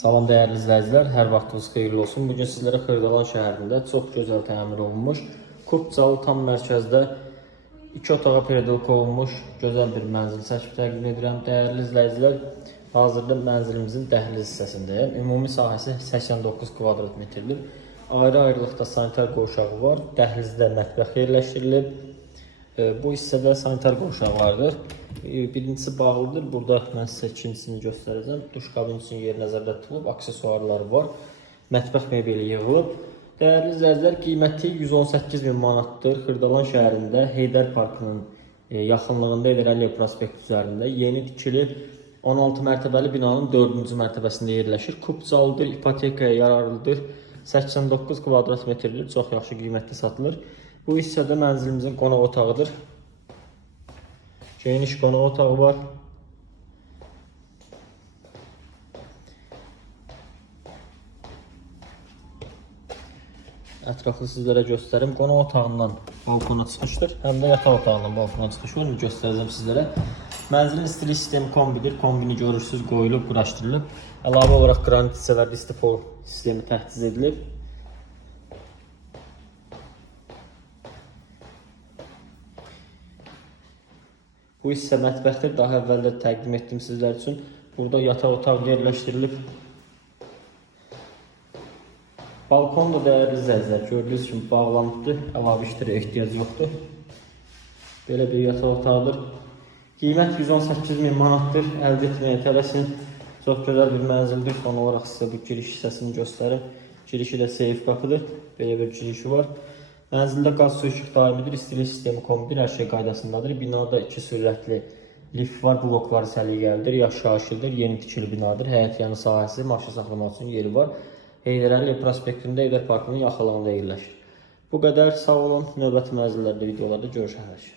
Salam dəyərli izləyicilər, hər vaxtınız xeyirli olsun. Bugün sizlərə Xırdalan şəhərində çox gözəl təmir olunmuş, Kupcalı tam mərkəzdə 2 otağa peredolka olunmuş gözəl bir mənzil çəkib təqdim edirəm. Dəyərli izləyicilər, hazırda mənzilimizin dəhliz hissəsindəyəm. Ümumi sahəsi 89 kvadrat metrdir. Ayrı-ayrılıqda sanitar qovşağı var, dəhlizdə mətbəx yerləşdirilib. Bu hissədə sanitar qovşağı vardır. Birincisi bağlıdır. Burada mən sizə ikincisini göstərəcəm. Duş kabini üçün yer nəzərdə tutulub, aksesuarları var. Mətbəx mebeli yığılıb. Dəyərli izləyicilər, qiyməti 118.000 manatdır. Xırdalan şəhərində Heydər Parkının yaxınlığında İllər Əliyev prospekti üzərində yeni tikili 16 mərtəbəli binanın 4-cü mərtəbəsində yerləşir. Kupcalıdır, ipotekaya yararlıdır. 89 kvadrat metrdir. Çox yaxşı qiymətdə satılır. Bu hissədə mənzilimizin qonaq otağıdır. Geniş qonaq otağı var. Ətraflı sizlərə göstərim. Qonaq otağından balkona çıxışdır. Həm də yataq otağından balkona çıxış var. Göstərəcəm sizlərə. Mənzilin istilik sistemi kombidir. Kombini görürsünüz, qoyulub, quraşdırılıb. Əlavə olaraq qranit hissələrdə istifor sistemi təchiz edilib. Bu hissə mətbəxdir. Daha əvvəldə təqdim etdim sizlər üçün. Burada yataq otaq yerləşdirilib. Balkon da dəyərli izləyicilər, gördüyünüz kimi bağlanıbdır. Əlavə işlərə ehtiyac yoxdur. Belə bir yataq otağıdır. Qiymət 118.000 manatdır. Əldə etməyə tələsin. Çox gözəl bir mənzildir. Son olaraq sizə bu giriş hissəsini göstərim. Girişi də seyf qapıdır. Belə bir girişi var. Mənzildə qaz su işıq daimidir, istilik sistemi kombidir, hər şey qaydasındadır. Binada 2 sürətli lift var, blokları səliqəlidir, yaşayışlıdır, yeni tikili binadır. Həyət yanı sahəsi, maşın saxlamaq üçün yeri var. Heydər Əliyev prospektində Heydər Parkının yaxınlığında yerləşir. Bu qədər, sağ olun. Növbəti mənzillərdə, videolarda görüşərik.